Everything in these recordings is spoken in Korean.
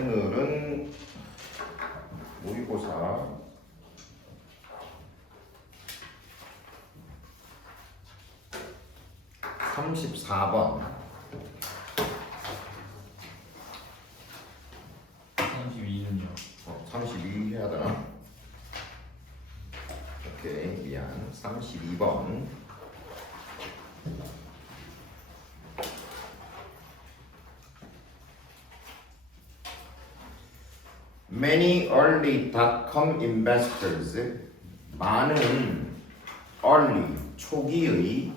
오늘은 모의고사 34번 32는요? 32 해야 되나? 오케이, 미안. 32번 Many early dot-com investors, 많은 early, 초기의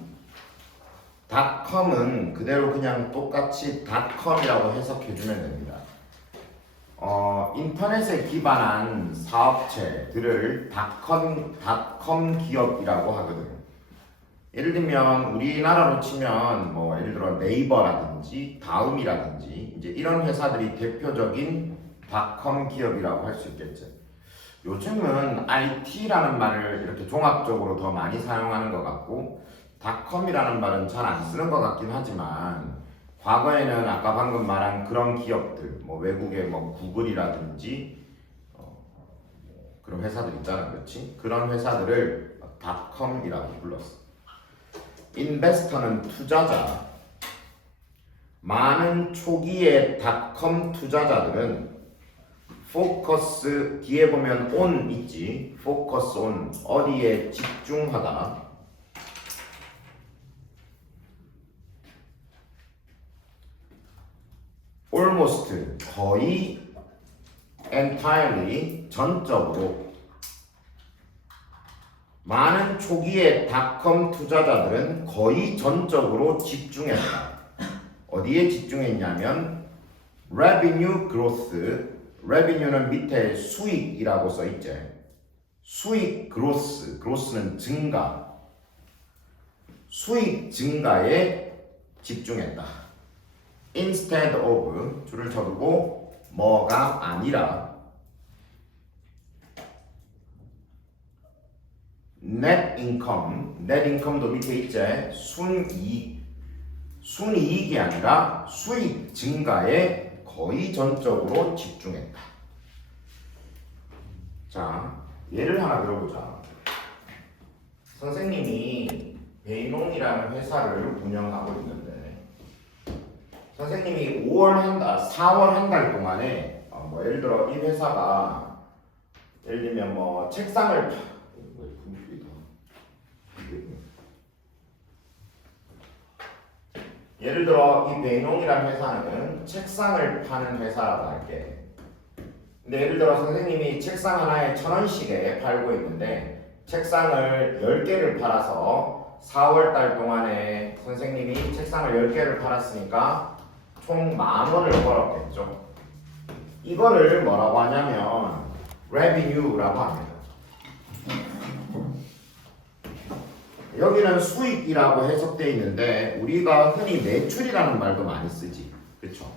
dot-com은 그대로 그냥 똑같이 dot-com이라고 해석해주면 됩니다. 인터넷에 기반한 사업체들을 닷컴 기업이라고 하거든요. 예를 들면 우리나라로 치면 뭐 예를 들어 네이버라든지 다음이라든지 이제 이런 회사들이 대표적인 닷컴 기업이라고 할 수 있겠죠. 요즘은 IT라는 말을 이렇게 종합적으로 더 많이 사용하는 것 같고 닷컴이라는 말은 잘 안 쓰는 것 같긴 하지만 과거에는 아까 방금 말한 그런 기업들, 뭐 외국의 뭐 구글이라든지 그런 회사들 있잖아, 그렇지? 그런 회사들을 닷컴이라고 불렀어. 인베스터는 투자자. 많은 초기의 닷컴 투자자들은 포커스 뒤에 보면 on 있지. 포커스 on 어디에 집중하다. almost 거의 entirely 전적으로 많은 초기의 닷컴 투자자들은 거의 전적으로 집중했다. 어디에 집중했냐면 revenue growth, revenue는 밑에 수익이라고 써있지. 수익 growth, growth는 증가, 수익 증가에 집중했다. instead of 줄을 쳐두고 뭐가 아니라 net income, net income도 밑에 있지. 순이익이 아니라 수익 증가에 거의 전적으로 집중했다. 자, 예를 하나 들어보자. 선생님이 베이농이라는 회사를 운영하고 있는데 선생님이 4월 한 달 동안에 뭐 예를 들어 이 회사가 예를 들면 뭐 책상을 예를 들어 이 베이농이라는 회사는 책상을 파는 회사라고 할게. 근데 예를 들어 선생님이 책상 하나에 1,000원씩에 팔고 있는데 책상을 10개를 팔아서 4월 달 동안에 선생님이 책상을 10개를 팔았으니까 총 10,000원을 벌었겠죠. 이거를 뭐라고 하냐면 revenue라고 합니다. 여기는 수익이라고 해석되어 있는데 우리가 흔히 매출이라는 말도 많이 쓰지. 그렇죠?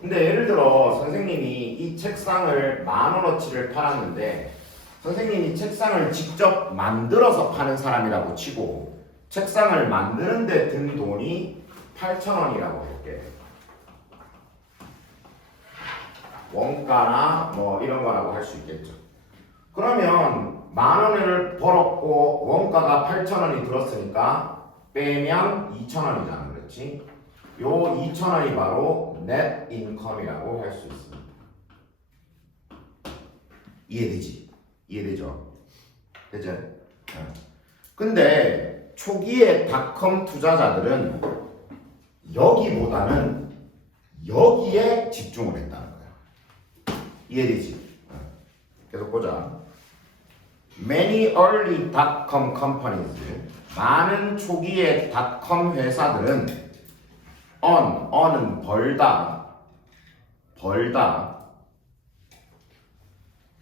근데 예를 들어 선생님이 이 책상을 10,000원어치를 팔았는데 선생님이 책상을 직접 만들어서 파는 사람이라고 치고 책상을 만드는 데 든 돈이 8,000원이라고 할게. 원가나 뭐 이런 거라고 할 수 있겠죠. 그러면 10,000원을 벌었고 원가가 8,000원이 들었으니까 빼면 2,000원이잖아, 그렇지? 요 2,000원이 바로 net income이라고 할 수 있습니다. 이해되지? 이해되죠? 그죠? 근데 초기의 닷컴 투자자들은 여기보다는 여기에 집중을 했다는 거야. 이해되지? 계속 보자. Many early dot-com companies, 많은 초기의 닷컴 회사들은 on은 벌다,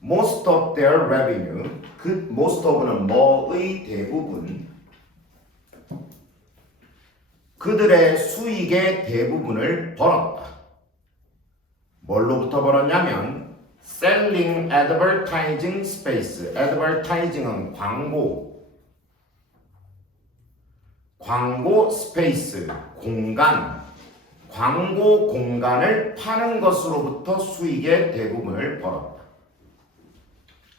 most of their revenue, 그 most of는 뭐의 대부분, 그들의 수익의 대부분을 벌었다. 뭘로부터 벌었냐면 selling advertising space. advertising은 광고 스페이스, 공간, 광고 공간을 파는 것으로부터 수익의 대부분을 벌었다.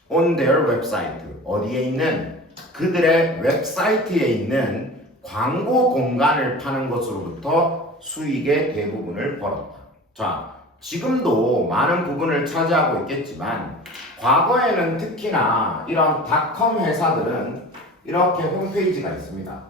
On their website. 어디에 있는? 그들의 웹사이트에 있는 광고 공간을 파는 것으로부터 수익의 대부분을 벌었다. 자, 지금도 많은 부분을 차지하고 있겠지만 과거에는 특히나 이런 닷컴 회사들은 이렇게 홈페이지가 있습니다.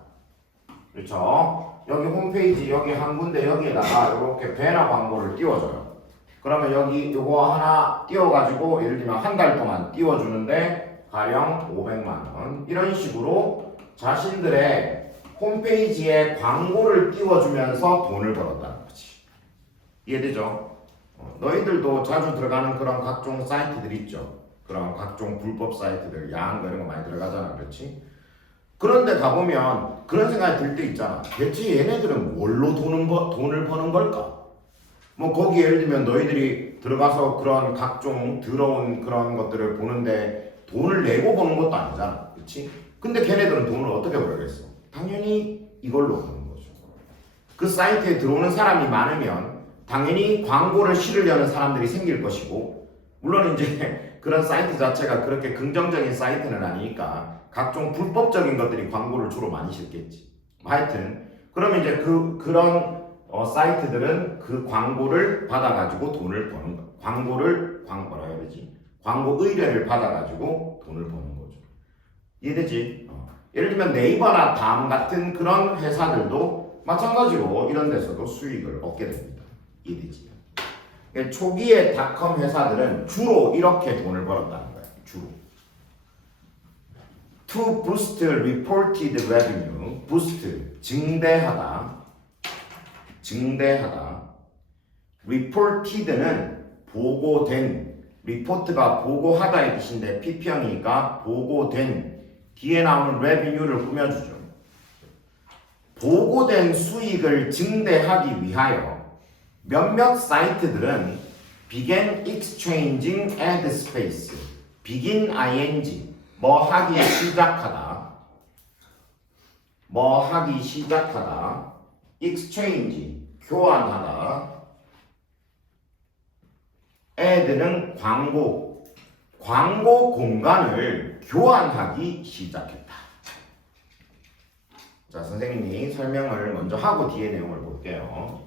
그렇죠? 여기 홈페이지 여기 한 군데 여기에다가 이렇게 배너 광고를 띄워줘요. 그러면 여기 요거 하나 띄워가지고 예를 들면 한 달 동안 띄워주는데 가령 500만 원 이런 식으로 자신들의 홈페이지에 광고를 띄워주면서 돈을 벌었다는 거지. 이해되죠? 너희들도 자주 들어가는 그런 각종 사이트들 있죠. 그런 각종 불법 사이트들 야한 거 이런 거 많이 들어가잖아. 그렇지? 그런데 가보면 그런 생각이 들 때 있잖아. 대체 얘네들은 뭘로 돈을 버는 걸까? 뭐 거기 예를 들면 너희들이 들어가서 그런 각종 더러운 그런 것들을 보는데 돈을 내고 버는 것도 아니잖아. 그렇지? 근데 걔네들은 돈을 어떻게 벌겠어? 당연히 이걸로 버는 거죠. 그 사이트에 들어오는 사람이 많으면 당연히 광고를 실으려는 사람들이 생길 것이고, 물론 이제 그런 사이트 자체가 그렇게 긍정적인 사이트는 아니니까 각종 불법적인 것들이 광고를 주로 많이 실겠지. 하여튼 그러면 이제 그런 사이트들은 그 광고를 받아가지고 돈을 버는 거. 뭐라 해야 되지? 광고 의뢰를 받아가지고 돈을 버는 거죠. 이해되지? 예를 들면 네이버나 다음 같은 그런 회사들도 마찬가지로 이런 데서도 수익을 얻게 됩니다. 이해되지? 초기의 닷컴 회사들은 주로 이렇게 돈을 벌었다는 거예요. 주로. To boost reported revenue, boost, 증대하다. reported는 보고된, report가 보고하다의 뜻인데 PP형이니까 보고된, 뒤에 나오는 revenue를 꾸며주죠. 보고된 수익을 증대하기 위하여 몇몇 사이트들은 began exchanging ad space, begin ing, 뭐 하기 시작하다, exchange, 교환하다, ad는 광고 공간을 교환하기 시작했다. 자, 선생님이 설명을 먼저 하고 뒤에 내용을 볼게요.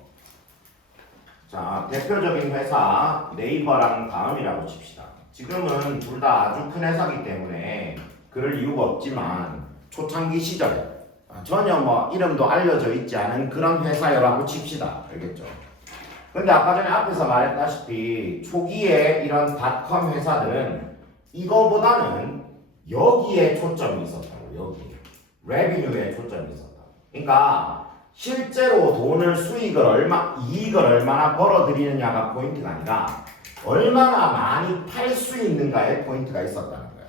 자, 대표적인 회사 네이버랑 다음이라고 칩시다. 지금은 둘 다 아주 큰 회사이기 때문에 그럴 이유가 없지만 초창기 시절에 전혀 뭐 이름도 알려져 있지 않은 그런 회사여라고 칩시다. 알겠죠? 근데 아까 전에 앞에서 말했다시피 초기에 이런 닷컴 회사들은 이거보다는 여기에 초점이 있었다고. 여기 레비뉴에 초점이 있었다. 그러니까 실제로 이익을 얼마나 벌어들이느냐가 포인트가 아니라 얼마나 많이 팔 수 있는가에 포인트가 있었다는 거야.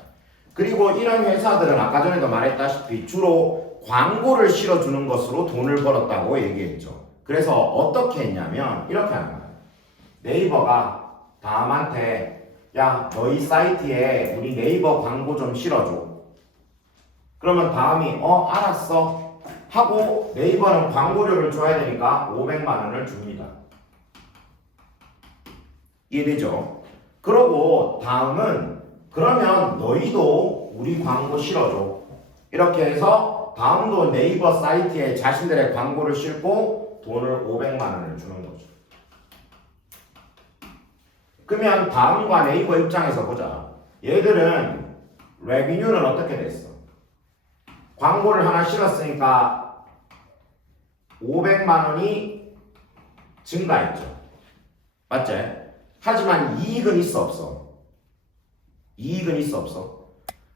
그리고 이런 회사들은 아까 전에도 말했다시피 주로 광고를 실어주는 것으로 돈을 벌었다고 얘기했죠. 그래서 어떻게 했냐면 이렇게 하는 거야. 네이버가 다음한테 야, 너희 사이트에 우리 네이버 광고 좀 실어줘. 그러면 다음이 알았어 하고 네이버는 광고료를 줘야 되니까 500만 원을 줍니다. 이해되죠? 그러고 다음은 그러면 너희도 우리 광고 실어줘. 이렇게 해서 다음도 네이버 사이트에 자신들의 광고를 싣고 돈을 500만 원을 주는 거죠. 그러면 다음과 네이버 입장에서 보자. 얘들은 레비뉴는 어떻게 됐어? 광고를 하나 실었으니까 500만 원이 증가했죠. 맞지? 하지만 이익은 있어 없어? 이익은 있어 없어?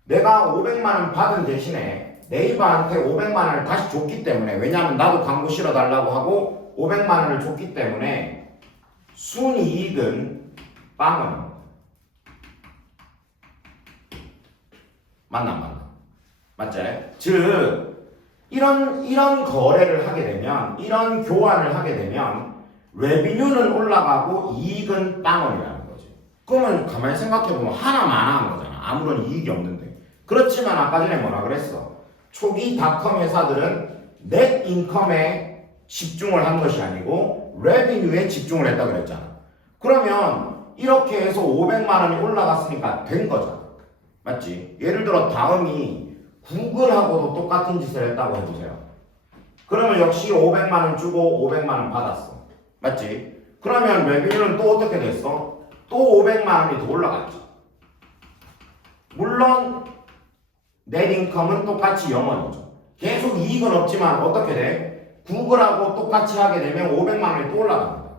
내가 500만 원 받은 대신에 네이버한테 500만 원을 다시 줬기 때문에, 왜냐하면 나도 광고 실어달라고 하고 500만 원을 줬기 때문에 순이익은 빵원. 맞나? 맞지? 즉 이런 거래를 하게 되면, 이런 교환을 하게 되면 레비뉴는 올라가고 이익은 빵원이라는 거지. 그러면 가만히 생각해보면 하나 만화한 거잖아. 아무런 이익이 없는데. 그렇지만 아까 전에 뭐라 그랬어? 초기 닷컴 회사들은 넷 인컴의 집중을 한 것이 아니고 레비뉴에 집중을 했다 그랬잖아. 그러면 이렇게 해서 500만 원이 올라갔으니까 된 거잖아. 맞지? 예를 들어 다음이 구글하고도 똑같은 짓을 했다고 해보세요. 그러면 역시 500만 원 주고 500만 원 받았어. 맞지? 그러면 레비뉴는 또 어떻게 됐어? 또 500만 원이 더 올라갔지. 물론 넷인컴은 똑같이 0원이죠. 계속 이익은 없지만 어떻게 돼? 구글하고 똑같이 하게 되면 500만 원이 또 올라갑니다.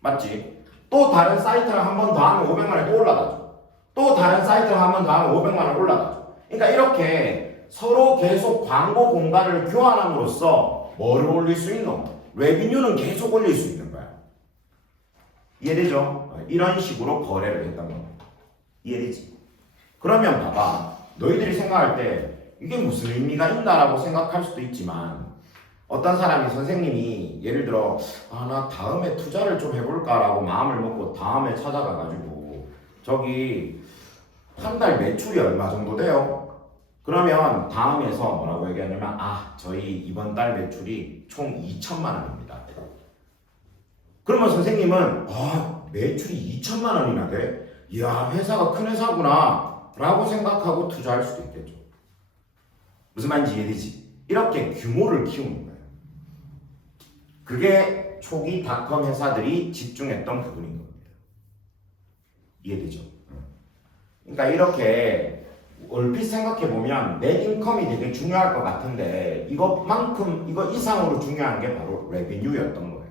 맞지? 또 다른 사이트를 한 번 더 하면 500만 원이 또 올라가죠. 또 다른 사이트를 한 번 더 하면 500만 원 올라가죠. 그러니까 이렇게 서로 계속 광고 공간을 교환함으로써 뭐를 올릴 수 있노? 레비뉴는 계속 올릴 수 있는 거야. 이해되죠? 이런 식으로 거래를 했던 겁니다. 이해되지? 그러면 봐봐. 너희들이 생각할 때 이게 무슨 의미가 있나라고 생각할 수도 있지만 어떤 사람이 선생님이 예를 들어 나 다음에 투자를 좀 해볼까라고 마음을 먹고 다음에 찾아가가지고 저기 한 달 매출이 얼마 정도 돼요? 그러면 다음에서 뭐라고 얘기하냐면 저희 이번 달 매출이 총 2천만 원입니다. 그러면 선생님은 매출이 2천만 원이나 돼? 이야 회사가 큰 회사구나 라고 생각하고 투자할 수도 있겠죠. 무슨 말인지 이해되지? 이렇게 규모를 키우는 거예요. 그게 초기 닷컴 회사들이 집중했던 부분인 겁니다. 이해되죠? 그러니까 이렇게 얼핏 생각해보면 내 인컴이 되게 중요할 것 같은데 이것만큼 이거 이상으로 중요한 게 바로 레비뉴였던 거예요.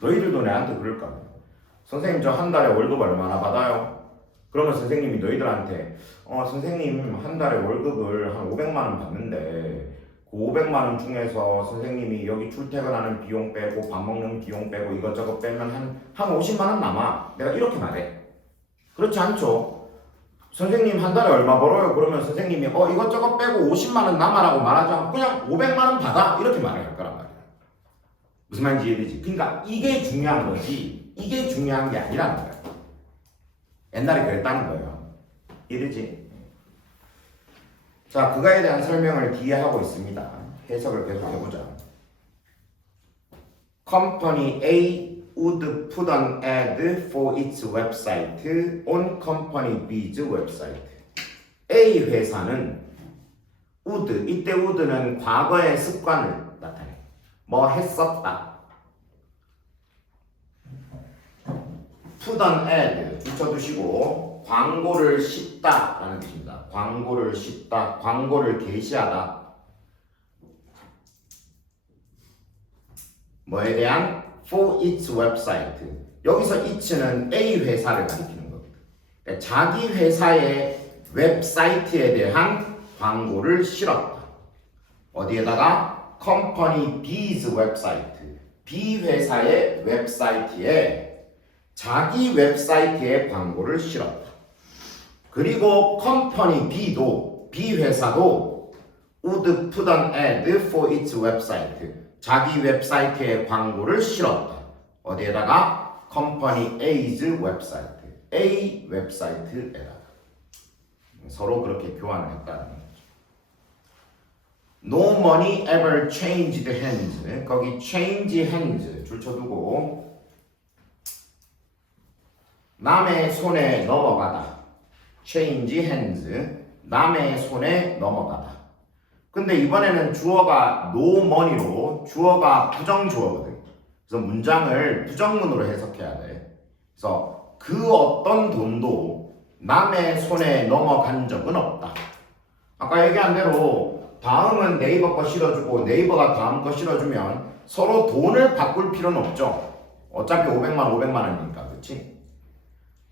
너희들도 내한테 그럴 거 아니야. 선생님 저 한 달에 월급 얼마나 받아요? 그러면 선생님이 너희들한테 선생님 한 달에 월급을 한 500만 원 받는데 그 500만 원 중에서 선생님이 여기 출퇴근하는 비용 빼고 밥 먹는 비용 빼고 이것저것 빼면 한 50만 원 남아. 내가 이렇게 말해. 그렇지 않죠? 선생님 한 달에 얼마 벌어요? 그러면 선생님이 이것저것 빼고 50만 원 남아라고 말하지 않고 그냥 500만 원 받아 이렇게 말할 거란 말이야. 무슨 말인지 이해되지? 그러니까 이게 중요한 거지 이게 중요한 게 아니라는 거야. 옛날에 그랬다는 거예요. 이해되지? 자, 그거에 대한 설명을 뒤에 하고 있습니다. 해석을 계속 해보자. Company A would put an ad for its website on Company B's website. A 회사는 would, 이때 would는 과거의 습관을 나타내. 뭐 했었다. put an ad, 붙여두시고 광고를 싣다 라는 뜻입니다. 광고를 싣다, 광고를 게시하다. 뭐에 대한? for its website. 여기서 it는 A 회사를 가리키는 겁니다. 그러니까 자기 회사의 웹사이트에 대한 광고를 실었다. 어디에다가? Company B's 웹사이트. B 회사의 웹사이트에 자기 웹사이트에 광고를 실었다. 그리고 Company B도 B 회사도 would put an ad for its website. 자기 웹사이트에 광고를 실었다. 어디에다가? Company A's 웹사이트. A 웹사이트에다가. 서로 그렇게 교환을 했다는 거죠. No money ever changed hands. 거기 change hands 줄쳐두고 남의 손에 넘어가다. change hands. 남의 손에 넘어가다. 근데 이번에는 주어가 no money로 주어가 부정주어거든. 그래서 문장을 부정문으로 해석해야 돼. 그래서 그 어떤 돈도 남의 손에 넘어간 적은 없다. 아까 얘기한 대로 다음은 네이버 거 실어주고 네이버가 다음 거 실어주면 서로 돈을 바꿀 필요는 없죠. 어차피 500만 원이니까. 그렇지?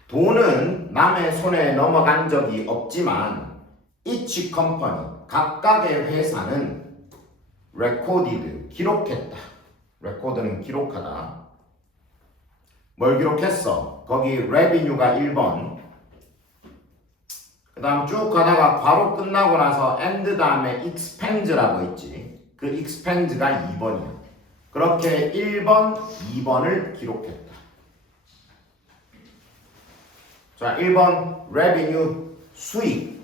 돈은 남의 손에 넘어간 적이 없지만 each company, 각각의 회사는 recorded, 기록했다. record는 기록하다. 뭘 기록했어? 거기 revenue가 1번. 그 다음 쭉 가다가 바로 끝나고 나서 and 다음에 expense라고 있지. 그 expense가 2번이야. 그렇게 1번, 2번을 기록했다. 자, 1번 revenue, 수익.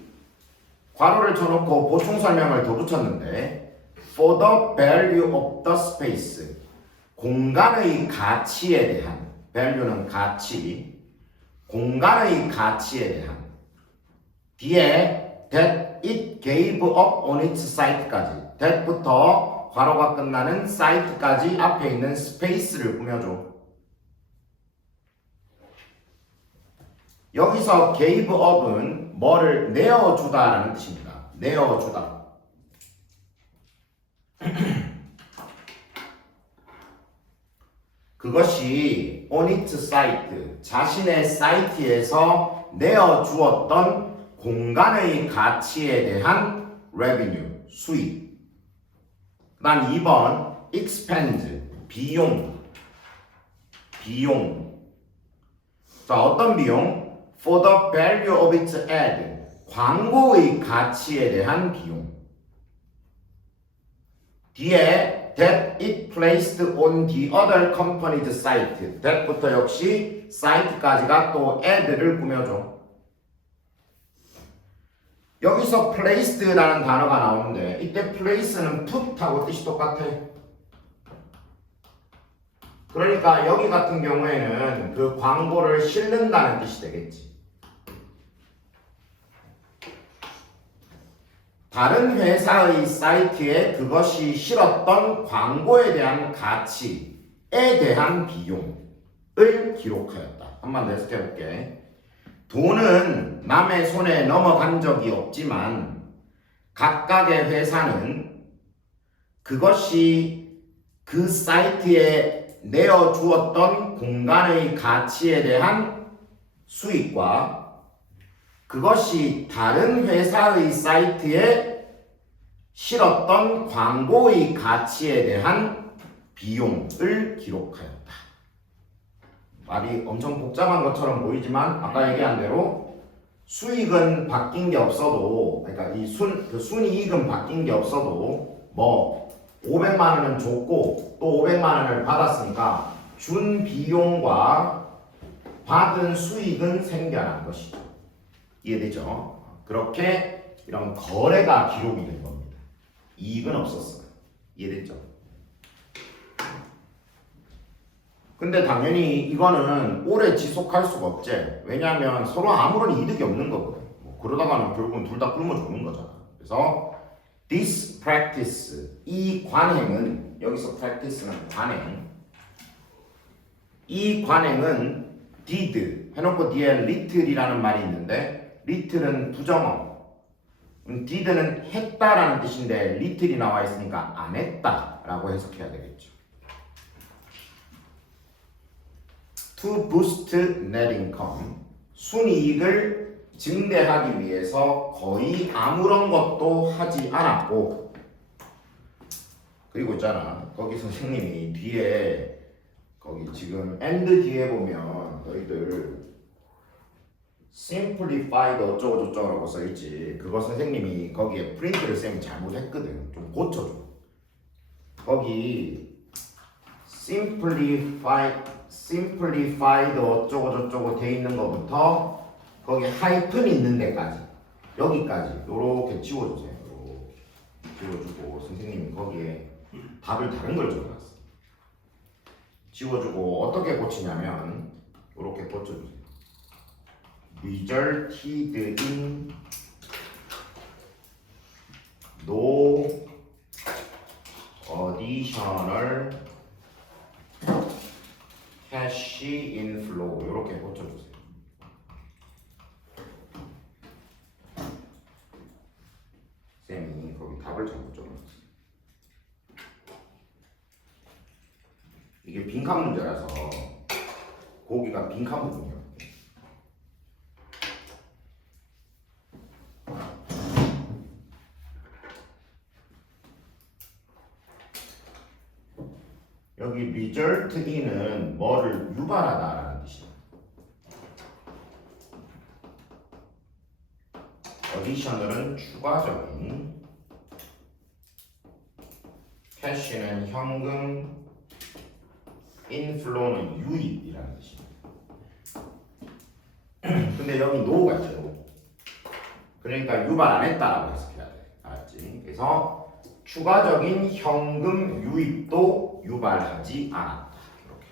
괄호를 쳐놓고 보충 설명을 더 붙였는데 for the value of the space. 공간의 가치에 대한, value는 가치, 공간의 가치에 대한. 뒤에 that it gave up on its site까지. that부터 괄호가 끝나는 site까지 앞에 있는 space를 꾸며줘. 여기서 gave up은 뭐를 내어주다라는 뜻입니다. 내어주다. 그것이 on its site, 자신의 사이트에서 내어주었던 공간의 가치에 대한 revenue, 수익. 그 다음 2번 expend, 비용. 자, 어떤 비용? For the value of its ad, 광고의 가치에 대한 비용. 뒤에 that it placed on the other company's site. that부터 역시 site까지가 또 ad를 꾸며줘. 여기서 placed라는 단어가 나오는데 이때 place는 put하고 뜻이 똑같아. 그러니까 여기 같은 경우에는 그 광고를 실는다는 뜻이 되겠지. 다른 회사의 사이트에 그것이 실었던 광고에 대한 가치에 대한 비용을 기록하였다. 한 번 더 해석해볼게. 돈은 남의 손에 넘어간 적이 없지만 각각의 회사는 그것이 그 사이트에 내어주었던 공간의 가치에 대한 수익과 그것이 다른 회사의 사이트에 실었던 광고의 가치에 대한 비용을 기록하였다. 말이 엄청 복잡한 것처럼 보이지만 아까 얘기한 대로 수익은 바뀐 게 없어도, 그러니까 이 순이익은 바뀐 게 없어도 뭐 500만 원은 줬고 또 500만 원을 받았으니까 준 비용과 받은 수익은 생겨난 것이죠. 이해되죠? 그렇게 이런 거래가 기록이 된 겁니다. 이익은 없었어요. 이해됐죠? 근데 당연히 이거는 오래 지속할 수가 없지. 왜냐하면 서로 아무런 이득이 없는 거거든. 뭐 그러다가는 결국은 둘 다 굶어 죽는 거잖아. 그래서 this practice, 이 관행은, 여기서 practice는 관행, 이 관행은 did 해놓고 뒤에 little이라는 말이 있는데 little은 부정어, did는 했다라는 뜻인데 little이 나와 있으니까 안 했다라고 해석해야 되겠죠. To boost net income, 순이익을 증대하기 위해서 거의 아무런 것도 하지 않았고, 그리고 있잖아, 거기 선생님이 뒤에 거기 지금 and 뒤에 보면 너희들 simplified 어쩌고 저쩌고라고 써있지. 그거 선생님이 거기에 프린트를 쌤이 잘못했거든. 좀 고쳐줘. 거기 simplified 어쩌고 저쩌고 돼 있는 거부터 거기 하이픈 있는 데까지, 여기까지 요렇게 지워주세요. 지워주고 선생님이 거기에 답을 다른 걸 적어놨어. 지워주고 어떻게 고치냐면 요렇게 고쳐주세요. resulted in no additional cash inflow 이렇게 고쳐주세요. 쌤이 거기 답을 잘못 적어놨어요. 이게 빈칸 문제라서 거기가 빈칸 부분이요. 여기 result in은 뭐를 유발하다라는 뜻이에요. additional은 추가적인, cash는 현금, inflow는 유입이라는 뜻입니다. 근데 여기 no가 있죠. 그러니까 유발 안 했다라고 해석해야 돼. 알았지? 그래서 추가적인 현금 유입도 유발하지 않았다. 이렇게.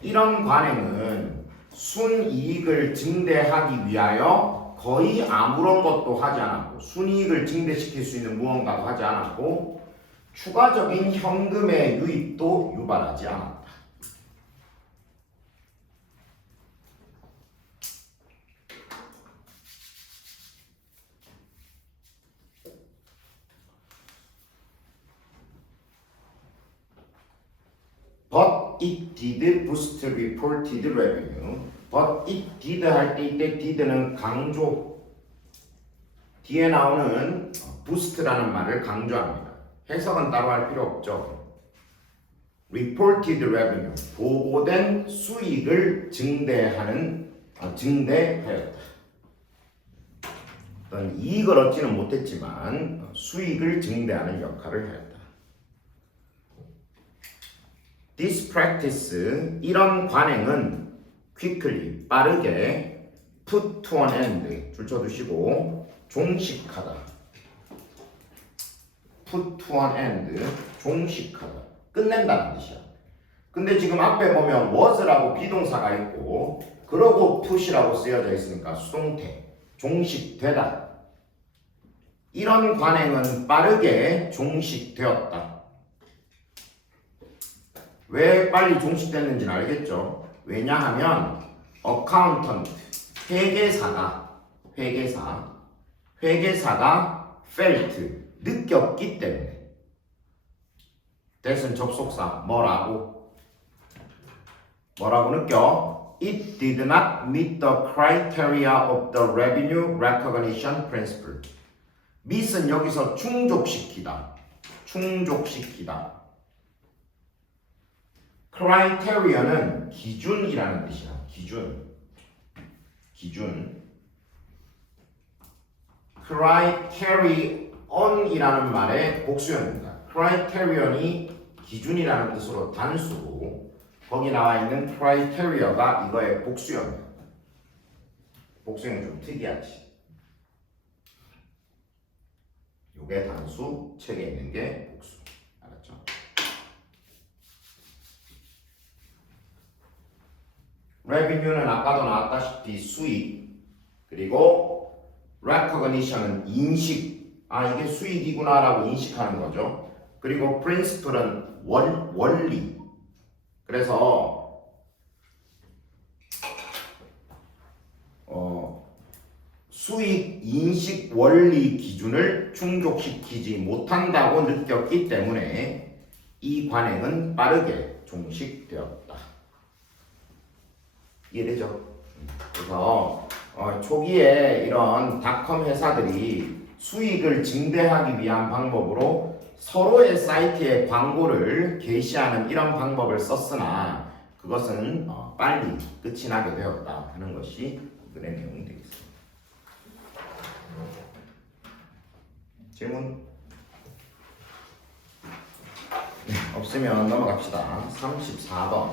이런 관행은 순이익을 증대하기 위하여 거의 아무런 것도 하지 않았고 순이익을 증대시킬 수 있는 무언가도 하지 않았고 추가적인 현금의 유입도 유발하지 않았다. But it did boost reported revenue. But it did 할 때 이때 did는 강조. 뒤에 나오는 boost라는 말을 강조합니다. 해석은 따로 할 필요 없죠. Reported revenue. 보고된 수익을 증대하였다. 어떤 이익을 얻지는 못했지만 수익을 증대하는 역할을 하였다. This practice, 이런 관행은 quickly, 빠르게 put to an end, 줄쳐두시고 종식하다. put to an end, 종식하다. 끝낸다는 뜻이야. 근데 지금 앞에 보면 was라고 비동사가 있고 그러고 put이라고 쓰여져 있으니까 수동태, 종식되다. 이런 관행은 빠르게 종식되었다. 왜 빨리 종식됐는지는 알겠죠? 왜냐하면 accountant, 회계사가 felt, 느꼈기 때문에. that은 접속사, 뭐라고 느껴? It did not meet the criteria of the revenue recognition principle. meet은 여기서 충족시키다. criteria는 기준이라는 뜻이야. 기준. criterion이라는 말의 복수형입니다. criterion이 기준이라는 뜻으로 단수고 거기 나와 있는 criteria가 이거의 복수형이야. 복수형이 좀 특이하지. 요게 단수, 책에 있는 게 복수. 알았죠? revenue는 아까도 나왔다시피 수익, 그리고 recognition은 인식, 이게 수익이구나라고 인식하는 거죠. 그리고 principle은 원리. 그래서 수익 인식 원리 기준을 충족시키지 못한다고 느꼈기 때문에 이 관행은 빠르게 종식되었다. 이해되죠? 그래서 초기에 이런 닷컴 회사들이 수익을 증대하기 위한 방법으로 서로의 사이트에 광고를 게시하는 이런 방법을 썼으나 그것은 빨리 끝이 나게 되었다 하는 것이 오늘의 내용이 되겠습니다. 질문? 없으면 넘어갑시다. 34번